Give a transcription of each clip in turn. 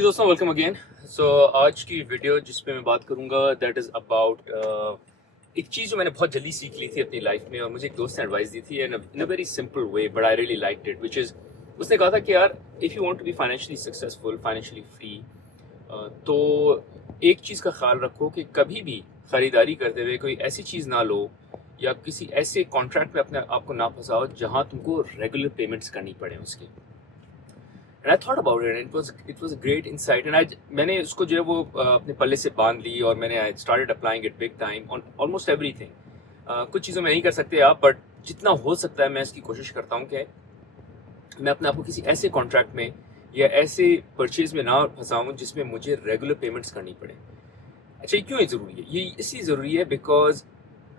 जी दोस्तों, welcome again. सो आज की वीडियो जिस पे मैं बात करूंगा दैट इज़ अबाउट एक चीज़ जो मैंने बहुत जल्दी सीख ली थी अपनी लाइफ में, और मुझे एक दोस्त ने एडवाइस दी थी in a very simple way, but I really liked it, which is उसने कहा था कि यार, if you want to be financially successful, financially free, तो एक चीज़ का ख्याल रखो कि कभी भी ख़रीदारी करते हुए कोई ऐसी चीज़ ना लो या किसी ऐसे कॉन्ट्रैक्ट में अपने आप को ना फंसाओ जहाँ तुमको रेगुलर पेमेंट्स करनी पड़े उसकी। And I thought about it and it was a great insight, and मैंने उसको जो है वो अपने पल्ले से बांध ली, और मैंने I started applying it big time on almost everything. कुछ चीज़ों में नहीं कर सकते आप, बट जितना हो सकता है मैं इसकी कोशिश करता हूँ कि मैं अपने आप को किसी ऐसे कॉन्ट्रैक्ट में या ऐसे परचेज में ना फंसाऊँ जिसमें मुझे रेगुलर पेमेंट्स करनी पड़े। अच्छा, ये क्यों ज़रूरी है? ये इसलिए ज़रूरी है बिकॉज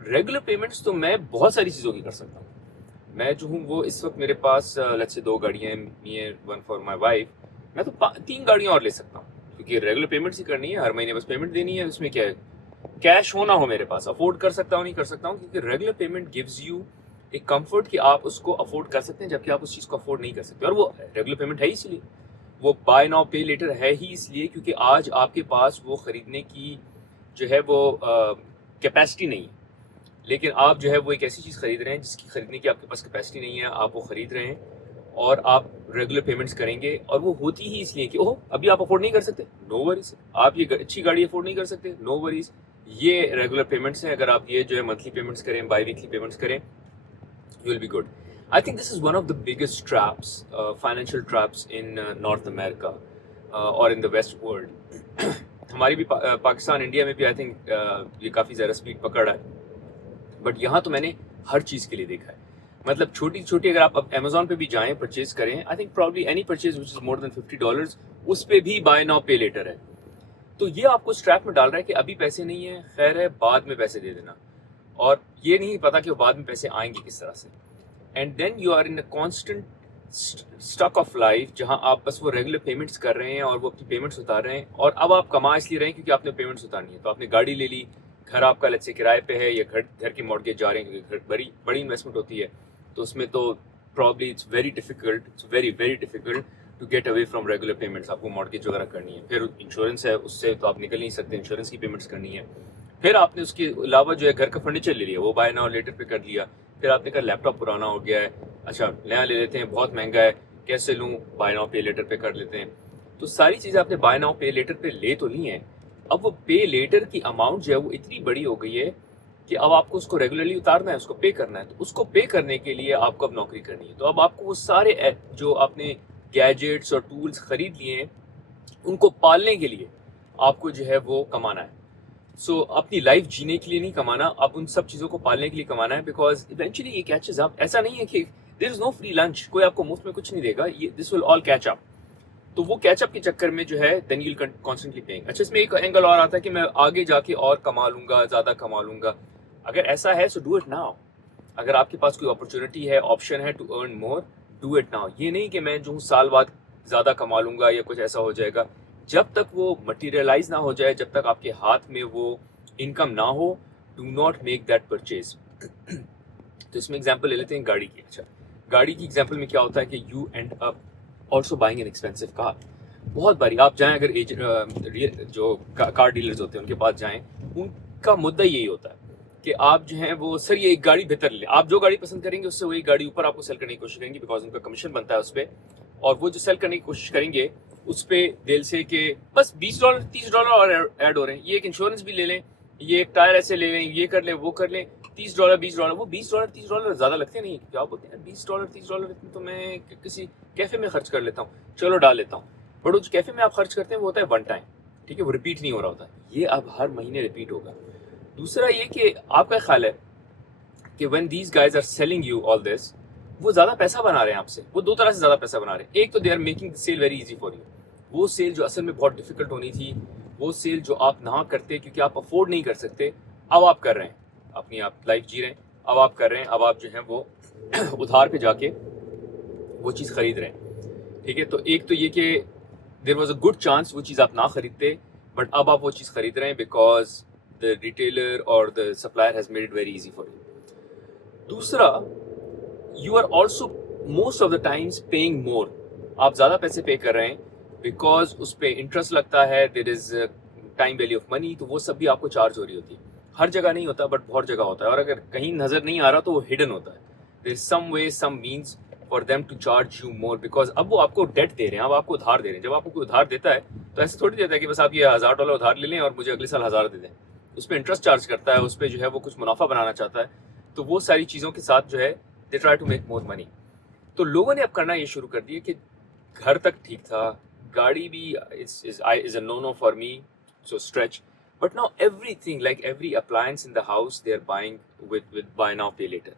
रेगुलर पेमेंट्स तो मैं बहुत सारी चीज़ों की कर सकता हूँ। मैं जो हूँ वो इस वक्त मेरे पास लेट्स से 2 गाड़ियाँ हैं, me and one for my wife. मैं तो 3 गाड़ियाँ और ले सकता हूँ, क्योंकि रेगुलर पेमेंट्स ही करनी है, हर महीने बस पेमेंट देनी है। उसमें क्या है, कैश हो ना हो मेरे पास, अफोर्ड कर सकता हूँ नहीं कर सकता हूँ, क्योंकि रेगुलर पेमेंट गिव्स यू एक कंफर्ट कि आप उसको अफोर्ड कर सकते हैं, जबकि आप उस चीज़ को अफोर्ड नहीं कर सकते। और वो रेगुलर पेमेंट है ही इसलिए, वो बाय नाउ पे लेटर है ही इसलिए, क्योंकि आज आपके पास वो ख़रीदने की जो है वो कैपेसिटी नहीं है। लेकिन आप जो है वो एक ऐसी चीज़ खरीद रहे हैं जिसकी खरीदने की आपके पास कैपेसिटी नहीं है, आप वो खरीद रहे हैं और आप रेगुलर पेमेंट्स करेंगे, और वो होती ही इसलिए कि ओह अभी आप अफोर्ड नहीं कर सकते, नो वरीज। आप ये अच्छी गाड़ी अफोर्ड नहीं कर सकते, नो वरीज, ये रेगुलर पेमेंट्स हैं। अगर आप ये जो है मंथली पेमेंट्स करें, बाई वीकली पेमेंट्स करें, you will be good. I think this is one of the biggest traps, financial traps in north America और इन द वेस्ट वर्ल्ड। हमारी भी पाकिस्तान, इंडिया में भी आई थिंक ये काफ़ी ज़्यादा स्पीड पकड़ है, बट यहाँ तो मैंने हर चीज़ के लिए देखा है। मतलब छोटी छोटी, अगर आप अब अमेजोन पे भी जाएं परचेज करें, I think probably any purchase which is more than $50, उस पे भी बाय नाउ पे लेटर है। तो ये आपको स्ट्रैप में डाल रहा है कि अभी पैसे नहीं है, खैर है, बाद में पैसे दे देना, और ये नहीं पता कि वो बाद में पैसे आएंगे किस तरह से। And then you are in a constant stuck of life, जहाँ आप बस वो रेगुलर पेमेंट्स कर रहे हैं और वो अपनी पेमेंट्स उतार रहे हैं, और अब आप कमा इसलिए रहे हैं क्योंकि आपने पेमेंट्स उतारनी है। तो आपने गाड़ी ले ली, घर आपका लेट्स से किराए पे है, या घर की मॉर्गेज जा रहे हैं, क्योंकि घर बड़ी इन्वेस्टमेंट होती है, तो उसमें तो probably it's very difficult to get away from regular payments. आपको मॉर्गेज वगैरह करनी है, फिर इंश्योरेंस है, उससे तो आप निकल नहीं सकते, इंश्योरेंस की पेमेंट्स करनी है। फिर आपने उसके अलावा जो है घर का फर्नीचर ले लिया, वो बाय नाउ लेटर पे कर लिया। फिर आपने कहा लैपटॉप पुराना हो गया है, अच्छा नया ले लेते हैं, बहुत महंगा है, कैसे लूँ, बाय नाउ पे लेटर पे कर लेते हैं। तो सारी चीज़ें आपने बाय नाउ पे लेटर पे ले तो ली हैं, अब वो पे लेटर की अमाउंट जो है वो इतनी बड़ी हो गई है कि अब आपको उसको रेगुलरली उतारना है, उसको पे करना है। तो उसको पे करने के लिए आपको अब नौकरी करनी है। तो अब आपको वो सारे जो आपने गैजेट्स और टूल्स खरीद लिए हैं, उनको पालने के लिए आपको जो है वो कमाना है। सो अपनी लाइफ जीने के लिए नहीं कमाना, अब उन सब चीज़ों को पालने के लिए कमाना है, बिकॉज इवेंचुअली ये कैचेज अप। ऐसा नहीं है कि there is no free lunch, कोई आपको मुफ्त में कुछ नहीं देगा, ये this will all catch up. तो वो कैचअप के चक्कर में जो है then you will constantly paying. अच्छा, इसमें एक एंगल और आता है कि मैं आगे जाके और कमा लूंगा, ज़्यादा कमा लूंगा। अगर ऐसा है सो डू इट नाउ। अगर आपके पास कोई अपॉर्चुनिटी है, ऑप्शन है to earn more, do it now. ये नहीं कि मैं जो हूँ साल बाद ज़्यादा कमा लूंगा या कुछ ऐसा हो जाएगा। जब तक वो मटीरियलाइज ना हो जाए, जब तक आपके हाथ में वो इनकम ना हो, do not make that purchase. तो इसमें एग्जाम्पल ले लेते हैं गाड़ी की। अच्छा, गाड़ी की एग्जाम्पल में क्या होता है कि you and up also buying an expensive car. बहुत बारी आप जाएं, अगर जो कार डीलर्स होते हैं उनके पास जाएं, उनका मुद्दा यही होता है कि आप जो हैं वो सर ये एक गाड़ी बेहतर ले, आप जो गाड़ी पसंद करेंगे उससे वही गाड़ी ऊपर आपको सेल करने की कोशिश करेंगे, बिकॉज उनका कमीशन बनता है उस पर, और वो जो सेल करने की कोशिश करेंगे उस पर दिल से कि बस $20 $30 और ऐड हो रहे हैं, ये एक इंश्योरेंस भी ले लें, ये एक टायर ऐसे ले लें, ये कर लें, वो कर लें, $30 $20। वो $20 $30 ज़्यादा लगते नहीं, क्या बोलते हैं $20 $30 इतने तो मैं किसी कैफ़े में खर्च कर लेता हूँ, चलो डाल लेता हूँ। बट उस कैफ़े में आप खर्च करते हैं वो होता है वन टाइम, ठीक है, वो रिपीट नहीं हो रहा होता, ये अब हर महीने रिपीट होगा। दूसरा ये कि आपका ख्याल है कि when these guys are selling you all this, वो ज़्यादा पैसा बना रहे हैं आपसे। वो 2 तरह से ज़्यादा पैसा बना रहे हैं। एक तो they are making the sale very easy for you, वो सेल जो असल में बहुत डिफिकल्ट होनी थी, वो सेल जो आप ना करते क्योंकि आप अफोर्ड नहीं कर सकते, अब आप कर रहे हैं, अपनी आप लाइफ जी रहे हैं, अब आप कर रहे हैं, अब आप जो है वो उधार पे जाके वो चीज़ खरीद रहे हैं, ठीक है। तो एक तो ये कि there was a good chance वो चीज़ आप ना खरीदते, बट अब आप वो चीज़ खरीद रहे हैं बिकॉज द रिटेलर और the supplier has made it very easy for you. दूसरा, you are also most of the times paying more, आप ज़्यादा पैसे पे कर रहे हैं बिकॉज उस पर इंटरेस्ट लगता है, there is time value of money, तो वो सब भी आपको चार्ज हो रही होती है. हर जगह नहीं होता बट बहुत जगह होता है, और अगर कहीं नज़र नहीं आ रहा तो वो हिडन होता है. There is some way some means for them to charge you more, because अब वो आपको डेट दे रहे हैं, अब आपको उधार दे रहे हैं. जब आपको कोई उधार देता है तो ऐसे थोड़ी देता है कि बस आप ये $1000 उधार ले लें और मुझे अगले साल 1000 दे दें. उस पर इंटरेस्ट चार्ज करता है, उस पर जो है वो कुछ मुनाफा बनाना चाहता है. तो वो सारी चीज़ों के साथ जो है they try to make more money. तो लोगों ने अब करना ये शुरू कर दिया कि घर तक ठीक था, गाड़ी भी is a no-no for me, so stretch. But now everything, like every appliance in the house, they are buying with buy now pay later.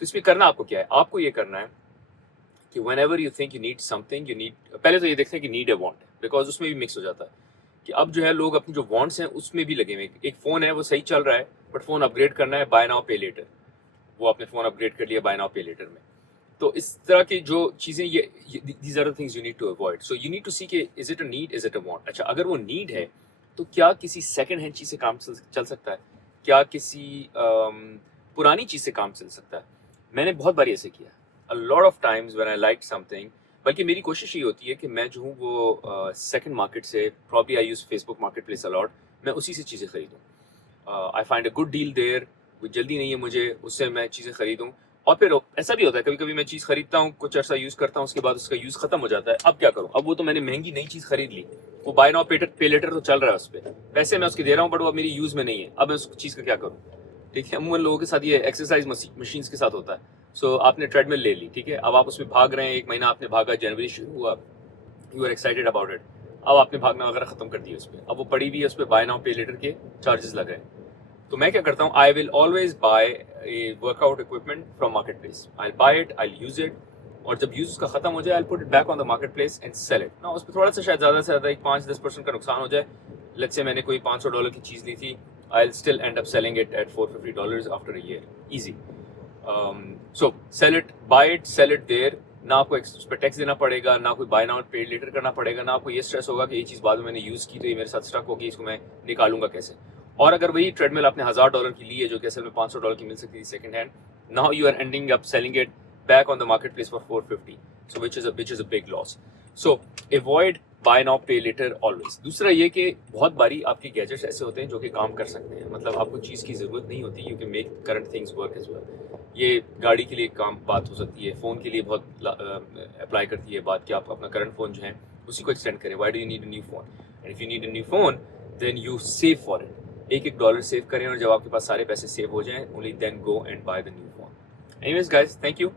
तो इसमें करना आपको क्या है? आपको ये करना है कि whenever you think you need something, you need, पहले तो ये देखते हैं कि need है want है, because उसमें भी मिक्स हो जाता है कि अब जो है लोग अपनी जो wants हैं उसमें भी लगे हुए हैं. एक फ़ोन है वो सही चल रहा है बट फ़ोन अपग्रेड करना है buy now pay later. वो आपने फ़ोन अपग्रेड कर लिया buy now pay later में. तो इस तरह की जो चीज़ें ये these are the things you need to avoid. So you need to see कि is it a need, is it a want. अच्छा, अगर वो need है तो क्या किसी सेकंड हैंड चीज़ से काम चल सकता है? क्या किसी पुरानी चीज़ से काम चल सकता है? मैंने बहुत बार ऐसे किया. A lot of times when I like something, बल्कि मेरी कोशिश ये होती है कि मैं जो हूँ वो सेकंड मार्केट से, probably I use Facebook Marketplace a lot, मैं उसी से चीज़ें खरीदूँ. I find a good deal there, कोई जल्दी नहीं है मुझे, उससे मैं चीज़ें खरीदूँ. और फिर ऐसा भी होता है कभी कभी मैं चीज़ खरीदता हूँ, कुछ अर्सा यूज़ करता हूँ, उसके बाद उसका यूज़ खत्म हो जाता है. अब क्या करूँ? अब वो तो मैंने महंगी नई चीज़ खरीद ली, वो बाय नाउ पे लेटर तो चल रहा है, उस पर पैसे मैं उसके दे रहा हूँ बट वो मेरी यूज़ में नहीं है. अब मैं उस चीज़ का क्या करूँ? ठीक है, अमूमन लोगों के साथ ये एक्सरसाइज मशीन्स के साथ होता है. सो आपने ट्रेडमिल ले ली, ठीक है, अब आप उसमें भाग रहे हैं, 1 महीना आपने भागा, जनवरी शुरू हुआ, you are excited about it. अब आपने भागना वगैरह खत्म कर दिया उस पर, अब वो पड़ी हुई है, उस पर बाय नाउ पे लेटर के चार्जेस लग रहे हैं. तो मैं क्या करता हूँ, I will always buy a workout equipment from market place. I buy it, I use it, और जब यूज उसका खत्म हो जाए I put it back on the market place and sell it. ना उस पर थोड़ा सा शायद ज़्यादा से ज़्यादा 5-10% का नुकसान हो जाए. लेट्स से मैंने कोई $500 की चीज़ ली थी, I still end up selling it at $450 after a year, easy. So sell it, buy it, sell it there. ना आपको उस पर टैक्स देना पड़ेगा, ना कोई बाय नाउ पे लेटर करना पड़ेगा, ना आपको ये स्ट्रेस होगा कि ये चीज़ बाद में मैंने यूज़ की तो ये मेरे साथ स्टक होगी, इसको मैं निकालूंगा कैसे. और अगर वही ट्रेडमिल आपने $1000 की ली है जो कि असल में $500 की मिल सकती थी second hand, now you are ending up selling it back on the marketplace for $450, so which is a big loss. So avoid buy now pay later always. दूसरा ये कि बहुत बारी आपके गैजेट्स ऐसे होते हैं जो कि काम कर सकते हैं, मतलब आपको चीज़ की ज़रूरत नहीं होती, you can make current things work as well. ये गाड़ी के लिए काम बात हो सकती है, फ़ोन के लिए बहुत अप्लाई करती है बात कि आप अपना करंट फ़ोन जो है उसी को एक्सटेंड करें. Why do you need a new phone? And if you need a new phone, then you save for it. $1 $1 save करें और जब आपके पास सारे पैसे सेव हो जाएं, only then go and buy the new phone. Anyways guys, thank you.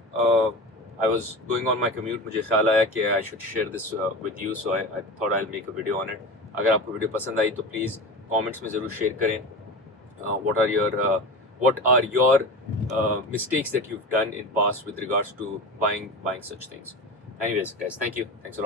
I was going on my commute, मुझे ख्याल आया कि I should share this with you, so I thought I'll make a video on it. अगर आपको video पसंद आई तो please comments में ज़रूर शेयर करें. What are your mistakes that you've done in past with regards to buying such things. Anyways guys, thank you, thanks a lot.